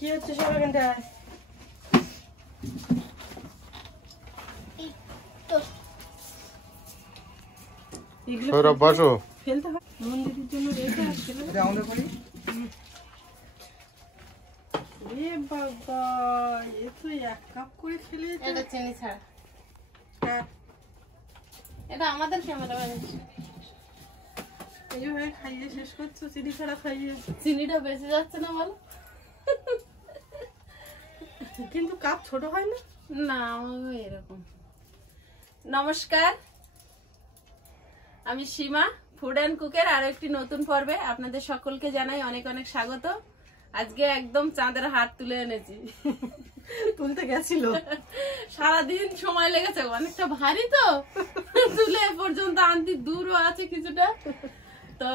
কি হচ্ছে সব এখানটায়? সৌরভ বসো। ফেলতে হয় মন্দিরের জন্য রেখে আসছিল। এটা আমরা করি। এ বাবা, এ তো 1 কাপ করে খেলেছে। এটা চিনি ছাড়া। হ্যাঁ, এটা আমাদের ক্যামেরাম্যান। এইভাবে খাইয়ে শেষ করছো চিনি ছাড়া খাইয়ে। চিনিটা বেঁচে যাচ্ছে না বল? কিন্তু কাপ ছোট হয় না? না, আমার এরকম। নমস্কার, আমি সীমা, ফুড অ্যান্ড কুকের আরো একটি নতুন পর্বে আপনাদের সকলকে জানাই অনেক অনেক স্বাগত। আজকে একদম চাঁদের হাত তুলে এনেছি। তুলতে গেছিল, সারাদিন সময় লেগেছে, অনেকটা ভারী তো তুলে এ পর্যন্ত আনতে, দূরও আছে কিছুটা। তো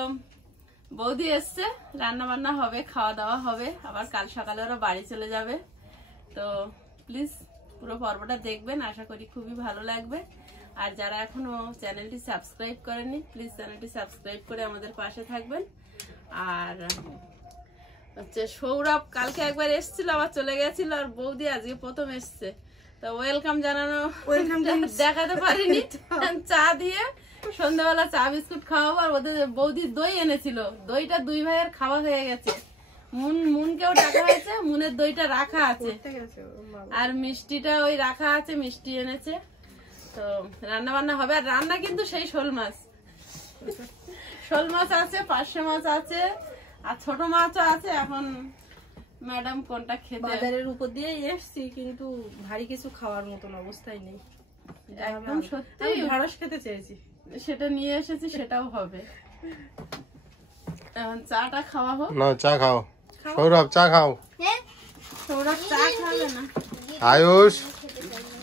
বৌদি এসছে, রান্না বান্না হবে, খাওয়া দাওয়া হবে, আবার কাল সকালে ওরা বাড়ি চলে যাবে। তো প্লিজ পুরো পর্বটা দেখবেন, আশা করি খুবই ভালো লাগবে। আর যারা এখনো চ্যানেলটি সাবস্ক্রাইব করেননি, প্লিজ চ্যানেলটি সাবস্ক্রাইব করে আমাদের পাশে থাকবেন। আর হচ্ছে সৌরভ কালকে একবার এসেছিল, আবার চলে গেছিল, আর বৌদি আজকে প্রথম এসছে। তো ওয়েলকাম জানানো, দেখাতে পারিনি। চা দিয়ে সন্ধ্যাবেলা চা বিস্কুট খাওয়াবো। আর ওদের বৌদি দই এনেছিল, দইটা 2 ভাইয়ের খাওয়া হয়ে গেছে। মুনকেও ডাকা হয়েছে, মুনের দইটা রাখা আছে, আর মিষ্টিটা ওই রাখা আছে, মিষ্টি এনেছে। তো রান্না বান্না হবে। আর রান্না কিন্তু সেই শোল মাছ, শোল মাছ আছে, পার্শে মাছ আছে, আর ছোট মাছও আছে। এখন ম্যাডাম কোনটা খেতে, বাজারের উপর দিয়ে এসছি, কিন্তু ভারী কিছু খাওয়ার মতন অবস্থায় নেই। একদম সত্যি ঢাড়স খেতে চেয়েছি, সেটা নিয়ে এসেছি, সেটাও হবে। এখন চাটা খাওয়া হোক। না, চা খাও। সৌরভ চা খাও। সৌরভ চা খাবে না। আয়ুষ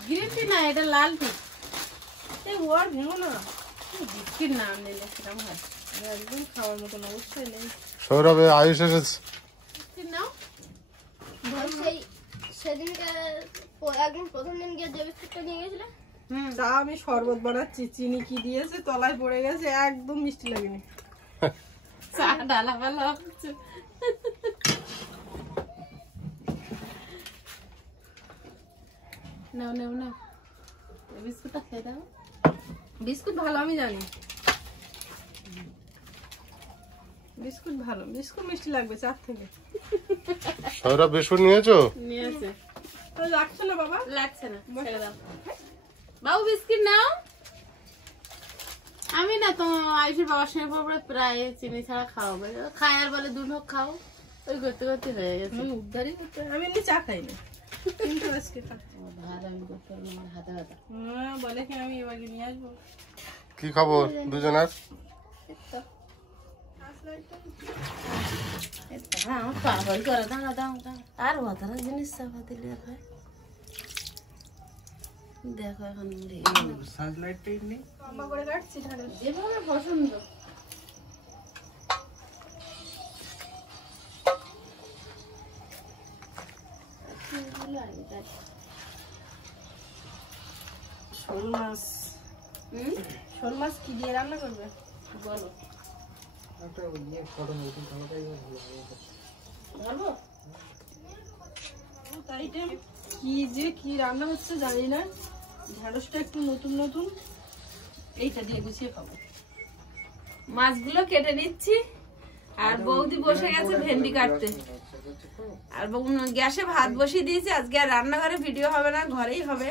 গ্রিন টি না, এটা লাল টি। এই ওয়ার ভেঙো না, বিস্কিট না নিলে সেরকম হয়। একদম খাওয়ার মতন অবস্থায় নেই। সৌরভে আয়ুষ এসেছে। বিস্কিট নাও। সেদিনকে একদিন প্রথম দিন গিয়ে যে বিস্কুটটা নিয়ে গেছিলে, তা আমি শরবত বানাচ্ছি, চিনি কি দিয়েছে তলায় পড়ে গেছে, একদম মিষ্টি লাগেনি। চা ডালা ফেলা হচ্ছে। নাও নাও নাও, বিস্কুটটা খেয়ে দাও। বিস্কুট ভালো, আমি জানি বিস্কুট ভালো, বিস্কুট মিষ্টি লাগবে চার থেকে। সৌরভ বিস্কুট নিয়েছো? নিয়েছে। লাগছে না বাবা? লাগছে না, ছেড়ে দাও। বাবু বিস্কিট নাও। আমি না তো আয়ুষের বাবার সঙ্গে পরে প্রায় চিনি ছাড়া খাওয়াবে, খায় আর বলে দুধ হোক খাও, ওই করতে করতে হয়ে গেছে। আমি উদ্ধারই করতে, আমি এমনি চা খাই না, কিন্তু আজকে ভাত আমি করতে পারবো না, হাতে হাতে। বলে কি আমি এবার নিয়ে আসবো। কি খবর দুজনের? আমার পাগল করে, দাঁড়া দাও দাও। আর অতটা জিনিস চাপা দিলে আর হয়? দেখো এখন লম্বা করে কাটছি ঢাড়স। যেভাবে পছন্দ। শোল মাছ, শোল মাছ কি দিয়ে রান্না করবে বলো। ভালো কি যে কি রান্না হচ্ছে জানি না, ঢেঁড়সটা একটু নতুন নতুন, এইটা দিয়ে গুছিয়ে খাবো। মাছগুলো কেটে নিচ্ছি, আর বৌদি বসে গেছে ভেন্ডি কাটতে। আর গ্যাসে ভাত বসিয়ে দিয়েছি। আজকে আর রান্নাঘরে ভিডিও হবে না, ঘরেই হবে,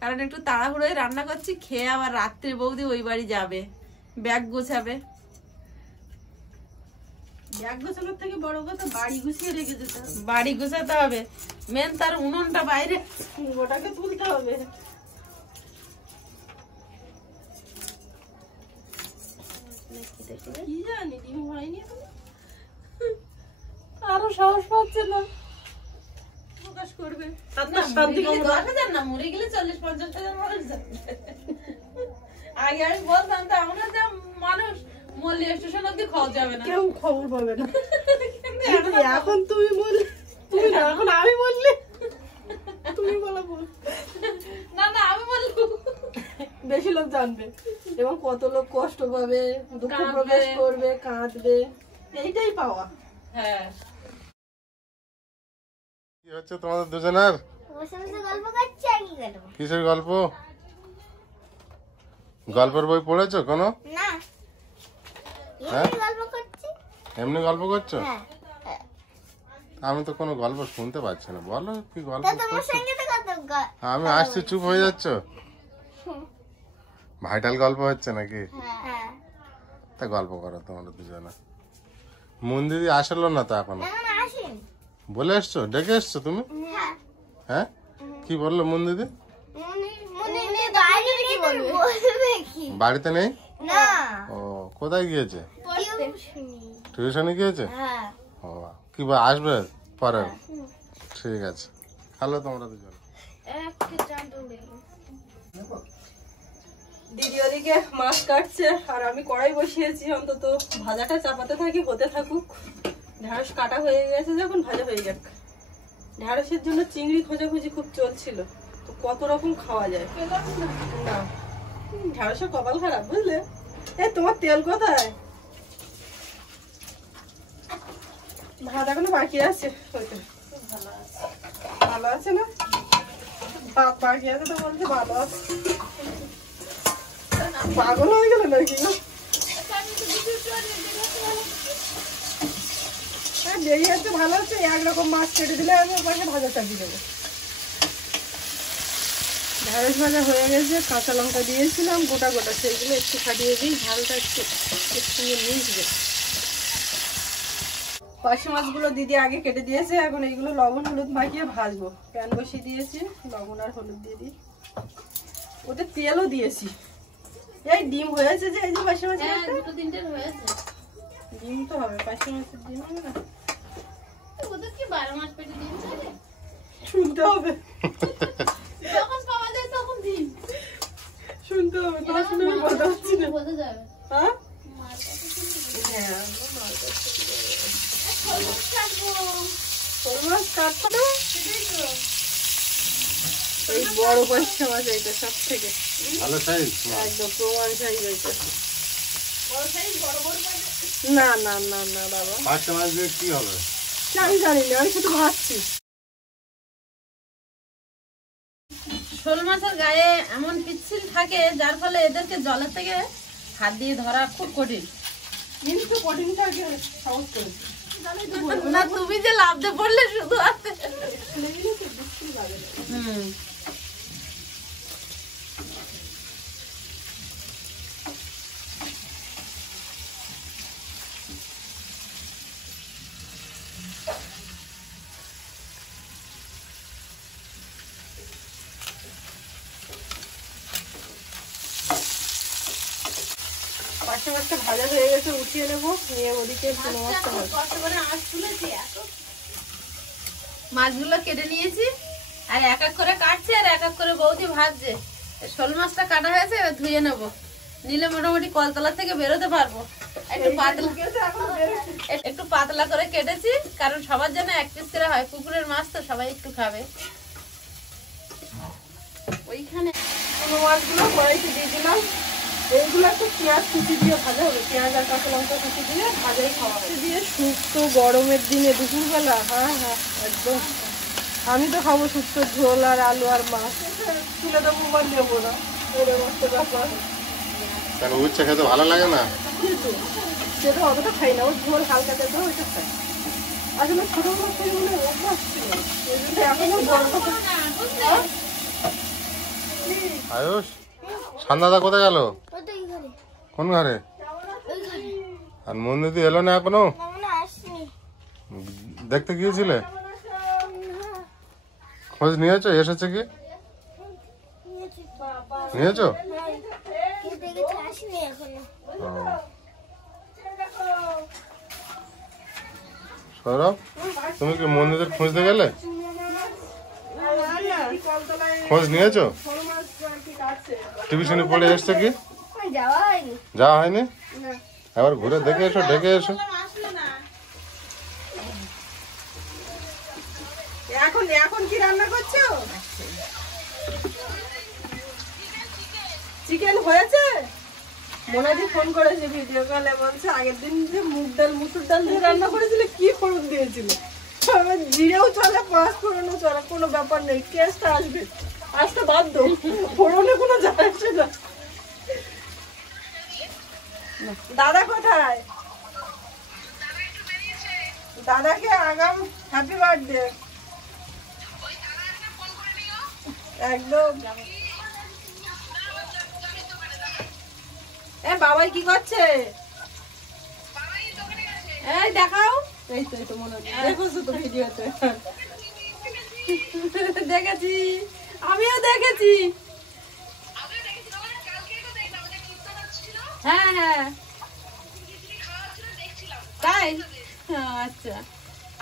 কারণ একটু তাড়াহুড়োয় রান্না করছি। খেয়ে আবার রাত্রে বৌদি ওই বাড়ি যাবে, ব্যাগ গোছাবে। ব্যাগ গোছানোর থেকে বড় কথা বাড়ি গুছিয়ে রেখে যেতে হবে। বাড়ি গোছাতে হবে, মেন তার উনুনটা বাইরে, ওটাকে তুলতে হবে। কি জানি ডিম হয়নি, আরো সাহস পাচ্ছে না, প্রকাশ করবে। না মরে গেলে 40-50,000 মানুষ যাবে। আগে আমি বলতাম তো, আমরা যা মানুষ মল্লি স্টেশন অব্দি খাওয়া যাবে না, কেউ খবর পাবে না। এখন তুমি বললে, তুমি না, এখন আমি বললে তুমি বলা বল। না না আমি বলবো, বেশি লোক জানবে এবং কত লোক কষ্ট পাবে, দুঃখ প্রকাশ করবে, কাঁদবে, এইটাই পাওয়া। হ্যাঁ কি হচ্ছে তোমাদের দুজনের? বসে বসে গল্প করছি আর কি করবো? কিসের গল্প? গল্পের বই পড়েছো কোনো? না, হ্যাঁ? এমনি গল্প করছি। এমনি গল্প করছো? হ্যাঁ, আমি তো কোনো গল্প শুনতে পাচ্ছি না, বলো কি গল্প তা তোমার করছো? সঙ্গে তো কত আমি আসছি, চুপ হয়ে যাচ্ছ। ভাইটাল গল্প হচ্ছে নাকি? হ্যাঁ, তা গল্প করো তোমরা দুজনে। মন দিদি আসলো না তো এখনো? এখন আসেন। বলে এসছো, ডেকে এসছো তুমি? হ্যাঁ, হ্যাঁ, কি বললো মন দিদি? মনে নেই, বাইরে কি বলবে কি? বাড়িতে নেই? না, ও, কোথায় গিয়েছে? টিউশনি। টিউশনে গিয়েছে? হ্যাঁ, ও, কি আসবে পরে? ঠিক আছে, হ্যালো তোমরা দুজন। একটা চাঁদ উড়ে গেল। দিদি ওদিকে মাছ কাটছে আর আমি কড়াই বসিয়েছি, অন্তত ভাজাটা চাপাতে থাকি, হতে থাকুক। ঢেঁড়স কাটা হয়ে গেছে যখন, ভাজা হয়ে যাক। ঢেঁড়সের জন্য চিংড়ি খোঁজাখুঁজি খুব চলছিল, তো কত রকম খাওয়া যায় না। ঢেঁড়সের কপাল খারাপ, বুঝলে? তোমার তেল কোথায়? ভাত এখনো বাকি আছে, হয়তো ভালো আছে না? ভাত বাকি আছে তো বলছে ভালো আছে। পাগল হয়ে গেল নাকি? দেরি আছে, ভালো আছে। একরকম মাছ কেটে দিলে আমি ওপাশে ভাজা চাপিয়ে দেবো। ঢেঁড়স ভাজা হয়ে গেছে, কাঁচা লঙ্কা দিয়েছিলাম গোটা গোটা, সেইগুলো একটু ফাটিয়ে দিই, ঝালটা একটু সঙ্গে মিশবে। পার্শে মাছগুলো দিদি আগে কেটে দিয়েছে, এখন এইগুলো লবণ হলুদ মাখিয়ে ভাজবো। প্যান বসিয়ে দিয়েছি, লবণ আর হলুদ দিয়ে দিই, ওতে তেলও দিয়েছি। এই ডিম হয়েছে যে, এই যে পার্শে মাছ, দুটো তিনটের হয়েছে। ডিম তো হবে, পার্শে মাছের ডিম হবে না? ওদের কি 12 মাস পেটে ডিম থাকে? শুনতে হবে, যখন পাওয়া যায় তখন ডিম। শুনতে হবে, তোমার শুনে আমি বলতে পারছি না। বোঝা যাবে। হ্যাঁ, হ্যাঁ, শোল মাছ কাটছো না? এই বড় পার্শে মাছ, এইটা সব থেকে ভালো সাইজ? একদম প্রমাণ সাইজ এইটা। না না না না বাবা, পাঁচটা মাছ দিয়ে কি হবে? আমি জানি না, আমি শুধু ভাবছি। শোল মাছের গায়ে এমন পিচ্ছিল থাকে যার ফলে এদেরকে জলের থেকে হাত দিয়ে ধরা খুব কঠিন। কিন্তু কঠিনটাকে সাহস করেছি। না, তুমি যে লাভতে পড়লে শুধু আছে। পার্শে মাছটা ভাজা হয়ে গেছে, উঠিয়ে নেবো, নিয়ে ওদিকে শোল মাছটা ভাজবো। মাছগুলো কেটে নিয়েছি আর এক এক করে কাটছি আর এক এক করে বৌদি ভাজছে। শোল মাছটা কাটা হয়েছে, এবার ধুয়ে নেবো, নিলে মোটামুটি কলতলা থেকে বেরোতে পারবো। একটু পাতলা করে কেটেছি, কারণ সবার জন্য এক পিস করে হয়, পুকুরের মাছ তো সবাই একটু খাবে। ওইখানে শোল মাছগুলো কড়াইতে দিয়ে দিলাম। এইগুলো একটু পেঁয়াজ কুচি দিয়ে ভাজা হবে, পেঁয়াজ আর কাঁচা লঙ্কা কুচি দিয়ে ভাজাই খাওয়া হবে। দিয়ে শুক্তো গরমের দিনে দুপুরবেলা, হ্যাঁ হ্যাঁ একদম। আমি তো খাবো শুক্তো ঝোল আর আলু আর মাছ, তুলে দেবো বা নেবো না, এরকম একটা ব্যাপার। কেন উচ্ছে খেতে ভালো লাগে না? কিন্তু সেটা অতটা খাই না, ওর ঝোল হালকা দেবো, ওইটা খাই। আসলে ছোটো মাছ থেকে মনে অভ্যাস ছিল, এই জন্য এখনো বড়টা। আয়ুষ, সন্ধ্যাদা কোথায় গেল? ওই ঘরে, কোন ঘরে? ওই ঘরে। আর মন দিদি এলো না এখনো? এখনো আসেনি। দেখতে গিয়েছিলে? খোঁজ নিয়েছো এসেছে কি? নিয়েছো? কে দেখেছে, আসেনি এখনো। সৌরভ, তুমি কি মন্দিরের খুঁজতে গেলে? খোঁজ নিয়েছো? টিভিশনে পড়ে এসছে কি? যাওয়া হয়নি। যাওয়া হয়নি? এবার ঘুরে দেখে এসো, ডেকে এসো। এখন এখন কি রান্না করছো? চিকেন হয়েছে? মোনাদি ফোন করেছে ভিডিও কলে, বলছে আগের দিন যে মুগ ডাল মুসুর ডাল দিয়ে রান্না করেছিলে কি ফোড়ন দিয়েছিল? আমি জিরেও চলে, পাঁচ ফোড়নও চলে, কোনো ব্যাপার নেই, টেস্ট আসবে, আসতে বাধ্য, ফোড়নে কোনো যায় আসে না। দাদা কোথায়? দাদাকে আগাম হ্যাপি বার্থডে। একদম। বাবাই কি করছে? এই দেখাও। এই তো মনে হচ্ছে দেখছো তো ভিডিওতে। দেখেছি, আমিও দেখেছি। হ্যাঁ হ্যাঁ তাই, আচ্ছা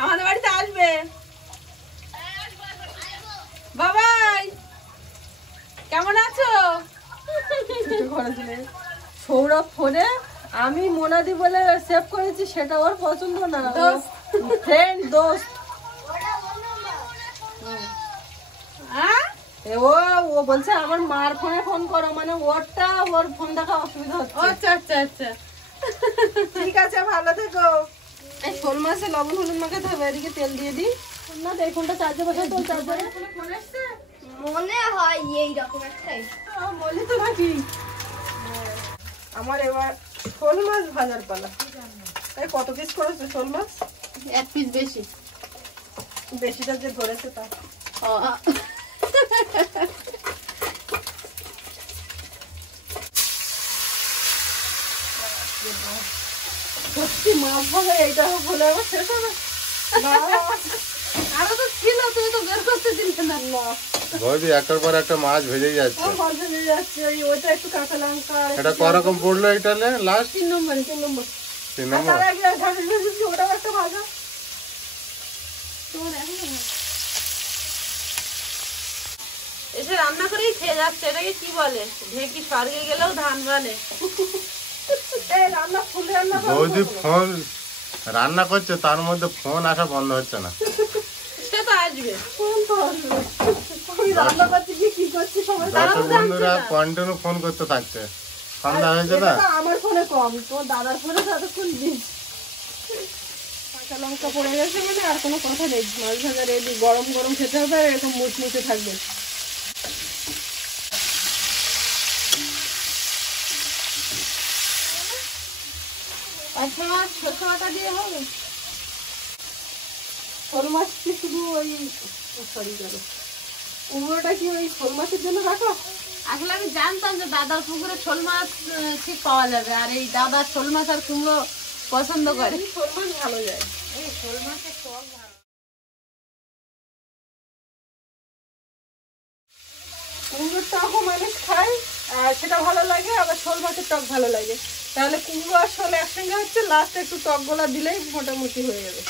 আমাদের বাড়িতে আসবে। বাবাই কেমন আছো? সৌরভ ফোনে আমি মোনাদি বলে সেভ করেছি, সেটা ওর পছন্দ না, ফ্রেন্ড দোস্ত। ও বলছে আমার মার ফোনে ফোন করো, মানে ওরটা ওর ফোন দেখা অসুবিধা হচ্ছে। আচ্ছা আচ্ছা আচ্ছা ঠিক আছে, ভালো থেকো। এই শোল মাছে লবণ হলুদ মাখাতে হবে, এদিকে তেল দিয়ে দিই। না এই ফোনটা চার্জে বসাই, তোর চার্জারে ফোন আসছে মনে হয় এইরকম একটাই বলি তো নাকি। আমার এবার শোল মাছ ভাজার পালা। তাই কত পিস করেছো শোল মাছ? এক পিস বেশি, বেশিটা যে ধরেছে তা। সত্যি মাছ ভাজা এইটা বলে আমার শেষ হবে না। আরো তো ছিল, তুমি তো বের করতে দিলে না। বৌদি একটার পর একটা মাছ ভেজে যাচ্ছে। মাছ ভেজে যাচ্ছে, ওইটা একটু কাঁচা লঙ্কা। এটা করকম পড়লো এটা লাস্ট 3 নম্বর। 3 নম্বর। নম্বর। তার আগে ঢাকা ভেজেছি, ওটাও একটা ভাজা। এসে রান্না করেই খেয়ে যাচ্ছে, এটাকে কি বলে? ঢেকি স্বর্গে গেলেও ধান বানে। এই রান্না ফুল রান্না বৌদি ফোন রান্না করছে, তার মধ্যে ফোন আসা বন্ধ হচ্ছে না। সে তো আসবে। ফোন তো আসবে। আমি রান্না করছি কি করছি সবাই দর্শক বন্ধুরা কন্টিনিউ ফোন করতে থাকছে। সন্ধ্যা হয়েছে না, আমার ফোনে কম, তোর দাদার ফোনে ততক্ষণ দিন। কাঁচা লঙ্কা পড়ে গেছে মানে আর কোনো কথা নেই। মাছ ভাজা রেডি, গরম গরম খেতে হবে, আর এরকম মুচমুচে থাকবে। আচ্ছা মাছ সরষে বাটা দিয়ে হবে? শোল মাছ কি শুধু ওই সরি গেলো কুমড়োটা কি ওই শোল মাছের জন্য রাখো? আসলে আমি জানতাম যে দাদার পুকুরে শোল মাছ ঠিক পাওয়া যাবে, আর এই দাদা শোল মাছ আর কুমড়ো পছন্দ করে। শোল মাছ ভালো যায়। এই শোল মাছের টক ভালো। কুমড়োর টকও মানুষ খায়, আর সেটা ভালো লাগে, আবার শোল মাছের টক ভালো লাগে। তাহলে কুমড়ো আর শোল একসঙ্গে হচ্ছে, লাস্টে একটু টক গোলা দিলেই মোটামুটি হয়ে যাবে।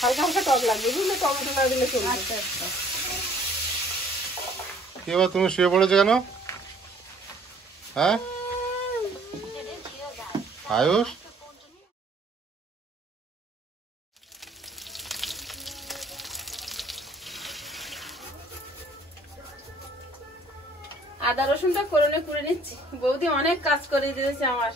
হালকা হালকা টক লাগবে, বুঝলে, টমেটো না দিলে চলবে। আচ্ছা আচ্ছা। কি এবার তুমি শুয়ে পড়েছো কেন? হ্যাঁ আয়ুষ, আদা রসুনটা করে নিচ্ছি। বৌদি অনেক কাজ করে দিয়েছে আমার,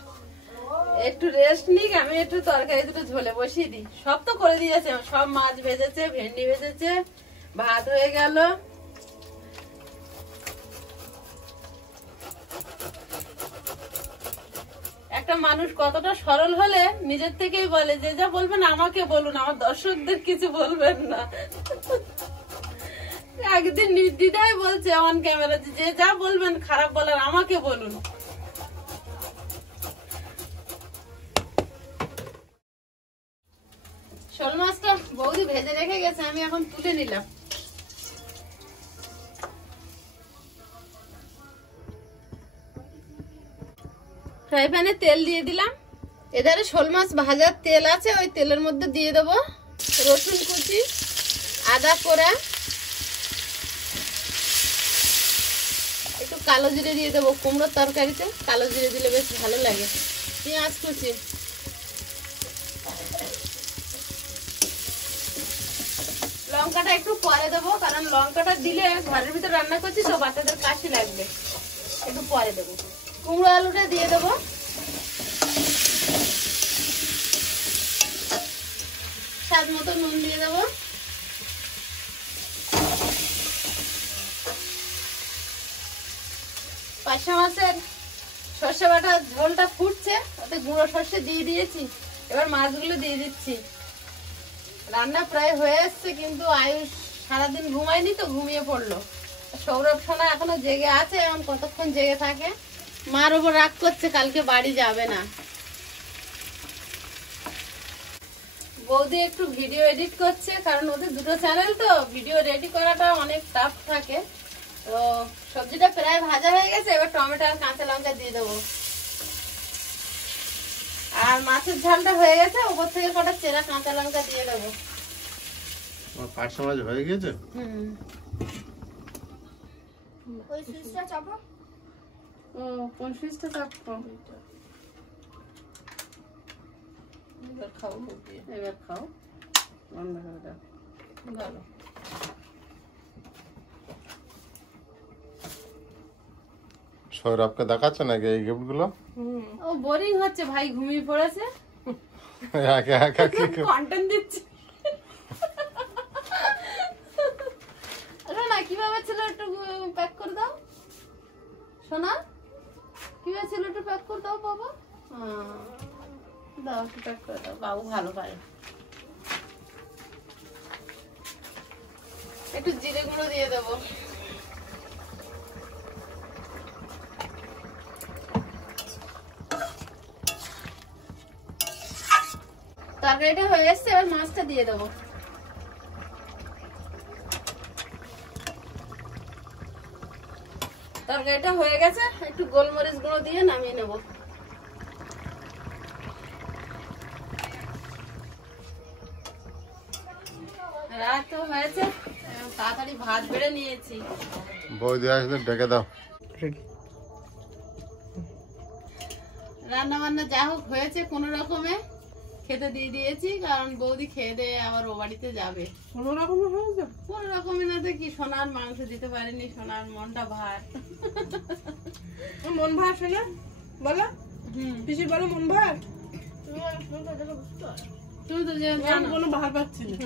একটু রেস্ট নিক, আমি একটু তরকারি দুটো ঝোলে বসিয়ে দিই। সব তো করে দিয়েছে, সব মাছ ভেজেছে, ভেন্ডি ভেজেছে, ভাত হয়ে গেল। একটা মানুষ কতটা সরল হলে নিজের থেকেই বলে যে যা বলবেন আমাকে বলুন, আমার দর্শকদের কিছু বলবেন না। একদিন নির্দ্বিধায় বলছে অন ক্যামেরা যে যা বলবেন খারাপ বলার আমাকে বলুন। শোল মাছটা বৌদি ভেজে রেখে গেছে, আমি এখন তুলে নিলাম। ফ্রাই প্যানে তেল দিয়ে দিলাম, এধারে শোল মাছ ভাজার তেল আছে, ওই তেলের মধ্যে দিয়ে দেবো রসুন কুচি, আদা কোড়া, একটু কালো জিরে দিয়ে দেবো। কুমড়োর তরকারিতে কালো জিরে দিলে বেশ ভালো লাগে। পেঁয়াজ কুচি, লঙ্কাটা একটু পরে দেবো, কারণ লঙ্কাটা দিলে ঘরের ভিতরে রান্না করছি তো বাচ্চাদের কাশি লাগবে, একটু পরে দেবো। কুমড়ো আলুটা দিয়ে দেবো, স্বাদ মতো নুন দিয়ে দেবো। পার্শে মাছের সর্ষে বাটা ঝোলটা ফুটছে, ওতে গুঁড়ো সর্ষে দিয়ে দিয়েছি। এবার মাছগুলো দিয়ে দিচ্ছি। রান্না প্রায় হয়ে আসছে, কিন্তু আয়ুষ সারাদিন ঘুমায়নি তো, ঘুমিয়ে পড়লো। সৌরভ সোনা এখনো জেগে আছে, এখন কতক্ষণ জেগে থাকে। মার ওপর রাগ করছে, কালকে বাড়ি যাবে না। বৌদি একটু ভিডিও এডিট করছে, কারণ ওদের দুটো চ্যানেল তো, ভিডিও রেডি করাটা অনেক টাফ থাকে। তো সবজিটা প্রায় ভাজা হয়ে গেছে, এবার টমেটো আর কাঁচা লঙ্কা দিয়ে দেবো। আর মাছের ঝালটা হয়ে গেছে, ওপর থেকে কটা চেরা কাঁচা লঙ্কা দিয়ে দেবো। পার্শে মাছ হয়ে গেছে। ওই সুইচটা চাপো। ও কোন সুইচটা চাপবো? এবার খাও, এবার খাও, বন্ধ করে দাও। ভালো। সৌরভকে দেখাচ্ছে নাকি এই গিফট গুলো? ও বোরিং হচ্ছে, ভাই ঘুমিয়ে পড়েছে, একা একা কি করে? কন্টেন্ট দিচ্ছে। না কিভাবে ছিল একটু প্যাক করে দাও সোনা, কিভাবে ছিল একটু প্যাক করে দাও বাবা। দাও একটু প্যাক করে দাও, বাবু ভালো পারে। একটু জিরে গুঁড়ো দিয়ে দেবো। তরকারিটা হয়ে এসছে, এবার মাছটা দিয়ে দেবো। তরকারিটা হয়ে গেছে, একটু গোলমরিচ গুঁড়ো দিয়ে নামিয়ে নেব। রাত তো হয়েছে, তাড়াতাড়ি ভাত বেড়ে নিয়েছি। বৌদি আসলে ডেকে দাও। রান্না বান্না যা হোক হয়েছে কোনো রকমে খেতে দিয়ে দিয়েছি, কারণ বৌদি খেয়ে দিয়ে আবার ও বাড়িতে যাবে। কোনো রকম হয়েছে? কোনো রকমে না তো কি, সোনার মাংস দিতে পারিনি, সোনার মনটা ভার। মন ভার শোনা বলো, পিসি বলো মন ভার। তুমি আমার ফোনটা দেখে বুঝতে পারো। তুমি তো যে আমি জানো। কোনো ভার পাচ্ছি না।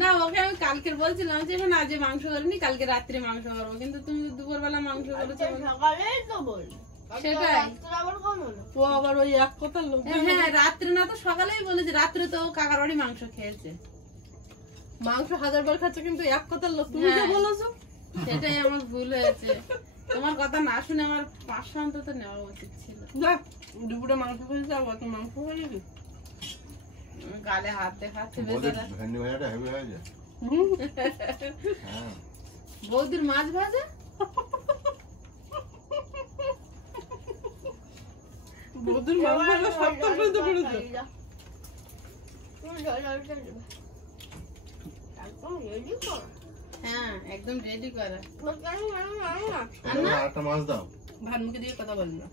না ওকে আমি কালকের বলছিলাম যে না আজ মাংস করিনি, কালকে রাত্রে মাংস করবো, কিন্তু তুমি দুপুরবেলা মাংস করেছো। সকালেই তো বল। সেটাই। রাত্রে আবার কম হলো। ও আবার ওই এক কথার লোক। হ্যাঁ রাত্রে না তো সকালেই বলেছে, রাত্রে তো কাকার বাড়ি মাংস খেয়েছে। মাংস 1000 বার খাচ্ছে, কিন্তু এক কথার লোক। তুমি যা হ্যাঁ। বলেছো সেটাই আমার ভুল হয়েছে। তোমার কথা না শুনে আমার 500 অন্তত নেওয়া উচিত ছিল। দেখ দুপুরে মাংস খেয়েছে, আর অত মাংস হয়ে গেছে। গালে হাত দেখাচ্ছে বৌদি বেচারা। ভেন্ডি ভাজাটা হেভি হয়েছে। হ্যাঁ বৌদির মাছ ভাজা বৌদির মাংস সপ্তাহ পর্যন্ত পড়েছে। তুমি জলটা দেবে। একদম রেডি করো। হ্যাঁ একদম রেডি করা। বলতে আমি না। সৌরভ আরেকটা মাছ দাও। ভাত মুখে দিয়ে কথা বলি না।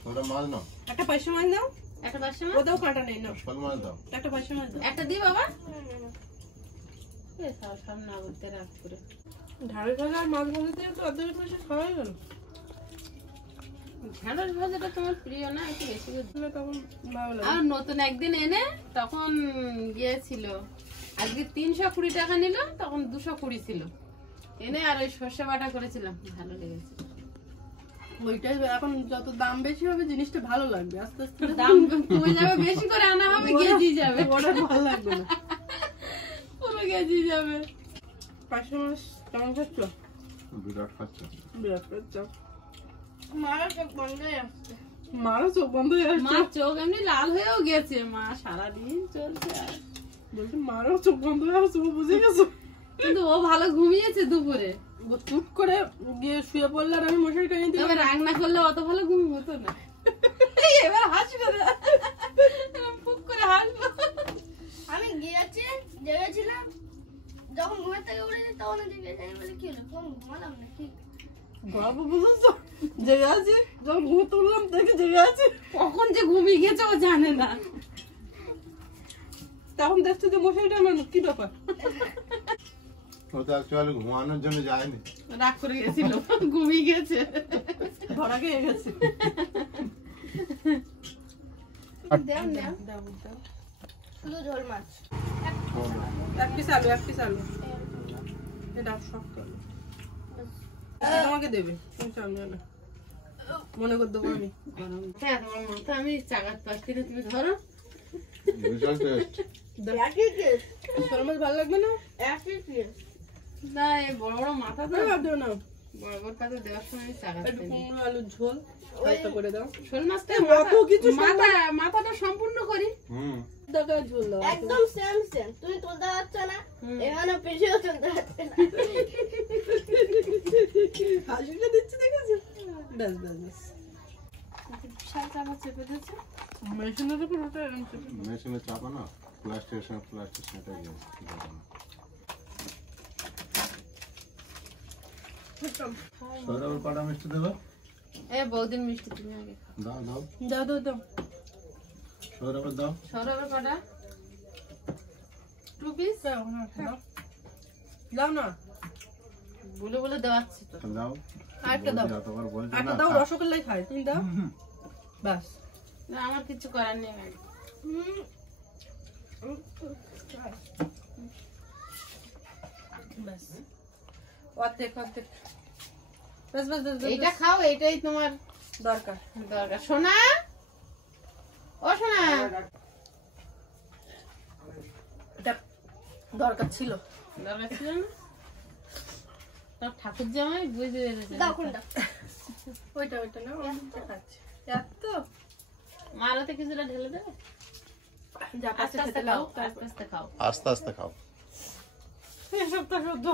সৌরভ মাছ নাও। একটা পয়সা মাছ দাও, একটা পাশে মাছ ওটাও কাটা নেই না। শোল মাছ দাও। একটা পয়সা মাছ দাও। একটা দি বাবা। সামনে আগুতে রাখ করে ঢাড়ে ঢাড়ে আর মাছ ভাজা দিয়ে তো অর্ধেক মাসে খাওয়াই গেল। ঢেঁড়স ভাজাটা তোমার প্রিয় না, একটু বেশি করে দিলে। তখন ভালো লাগে। আর নতুন একদিন এনে তখন গিয়েছিল, আজকে 320 টাকা নিল, তখন 220 ছিল এনে, আর ওই সর্ষে বাটা করেছিলাম, ভালো লেগেছে। ওইটাই এখন যত দাম বেশি হবে জিনিসটা ভালো লাগবে, আস্তে আস্তে দাম কমে যাবে, বেশি করে আনা হবে, গেজি যাবে, ওটা ভালো লাগবে না। পুরো গেজি যাবে। পয়সা মাছ কেমন খাচ্ছ? বিরাট খাচ্ছে। বিরাট খাচ্ছ। মারা চোখ বন্ধ হয়ে আসছে। মারও চোখ বন্ধ হয়ে মা আসছে। চোখ এমনি লাল হয়েও গেছে, মা সারাদিন চলছে আর। বলছি মারও চোখ বন্ধ হয়ে আসছে, ও বুঝে গেছো। কিন্তু ও ভালো ঘুমিয়েছে দুপুরে, ও চুপ করে গিয়ে শুয়ে পড়লে আর আমি মশারি টাঙিয়ে দিলাম। তবে রাগ না করলে অত ভালো ঘুম হতো না। এবার হাসবে না, ফুক করে হাসবো। আমি গিয়েছি, জেগেছিলাম। যখন ঘুমের থেকে উঠেছি তখন জিজ্ঞেস আমি বলি কি হলো, তখন ঘুমালাম না কি? বাবা বুঝেছো, জেগে আছি, যখন ঘুম তুললাম দেখে জেগে আছি। কখন যে ঘুমিয়ে গেছে ও জানে না। তখন দেখছো যে মশারি টাঙানো, কি ব্যাপার? ও তো অ্যাকচুয়ালি ঘুমানোর জন্য যায়নি। রাগ করে গেছিল, ঘুমিয়ে গেছে। ধরা খেয়ে গেছে। দেও দেও। দাও, দাও। শুধু ঝোল মাছ। এক পিস আলু এটা শক্ত আলু। তোমাকে দেবে, তুমি চামড়া না মনে করে দেবো আমি। হ্যাঁ, তোমার মাথা আমি চাগাতে পারছি না, তুমি ধরো। একই কেস, শোল মাছ ভালো লাগবে না? একই কেস। না, এই বড় বড় মাথা তো দেও না, বড় বড় পাতা দেওয়ার সময় আমি চাগাতে একটু পারি। কুমড়ো আলুর ঝোল হালকা করে দাও। শোল মাছটা অত কিছু মাথাটা সম্পূর্ণ করি। টাকা ঝোল দাও। একদম সেম। তুমি তুলতে পারছো না, এখানে পিছিয়েও তুলতে পারছে না। হাসিটা দিচ্ছি দেখেছো? ব্যাস ব্যাস ব্যাস। বিশাল চামচ চেপে দিয়েছে। মেশিনের উপর ওটা এরকম চেপে দাও। মেশিনে চাপা না, প্লাস্টিকের সঙ্গে প্লাস্টিক সেটাই যাবে। সৌরভের কটা মিষ্টি দেবে? বৌদিন মিষ্টি তুমি আগে খাও। দাও দাও, দাও দাও দাও। সৌরভের দাও। সৌরভের কটা? 2 পিস দাও না, দাও না। বলে বলে দেওয়াচ্ছি তো। দাও, আরেকটা দাও, যতবার বলছো একটা না, দাও। রসগোল্লাই খাই, তুমি দাও। ব্যাস না, আমার কিছু করার নেই। ব্যাস অর্ধেক অর্ধেক। ব্যাস ব্যাস ব্যাস ব্যাস, এইটা খাও, এইটাই তোমার দরকার। দরকার। সোনা, ও সোনা, এটা দরকার ছিল। দরকার ছিল না? তোর ঠাকুর জামাই বুঝতে পেরেছে। দাও কোনটা? ওইটা না, ওইটা খাচ্ছি। এত মারাতে কিছুটা ঢেলে দেবে। যা পাচ্ছে আস্তে আস্তে খেতে খাও, দাও। আস্তে আস্তে খাও। আস্তে আস্তে খাও। এসব তো শুদ্ধ।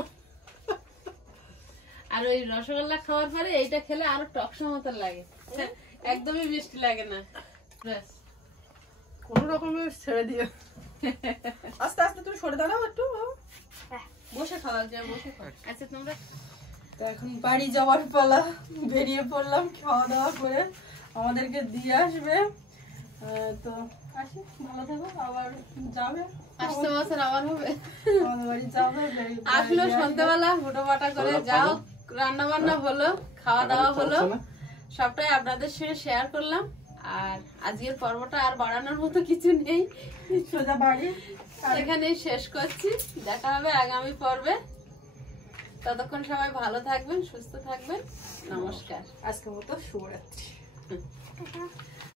আর ওই রসগোল্লা খাওয়ার পরে এইটা খেলে আরো টকসা মতো লাগে। একদমই মিষ্টি লাগে না। ব্যাস। কোন রকমে ছেড়ে দিও। আস্তে আস্তে তুমি সরে দাঁড়াও একটু। বসে খাওয়া যায়, বসে খাও। আচ্ছা, তোমরা তো এখন বাড়ি যাওয়ার পালা, বেরিয়ে পড়লাম খাওয়া দাওয়া করে। আমাদেরকে দিয়ে আসবে। তো আসি, ভালো থাকো। আবার যাবে, 500 বছর আবার হবে। আমাদের বাড়ি যাবে। আসলো সন্ধ্যাবেলা হুটো পাটা করে, যাও রান্না বান্না হলো, খাওয়া দাওয়া হলো, সবটাই আপনাদের সঙ্গে শেয়ার করলাম। আর আজকের পর্বটা আর বাড়ানোর মতো কিছু নেই, সোজা বাড়ি। এখানেই শেষ করছি। দেখা হবে আগামী পর্বে। ততক্ষণ সবাই ভালো থাকবেন, সুস্থ থাকবেন। নমস্কার। আজকের মতো শুভরাত্রি।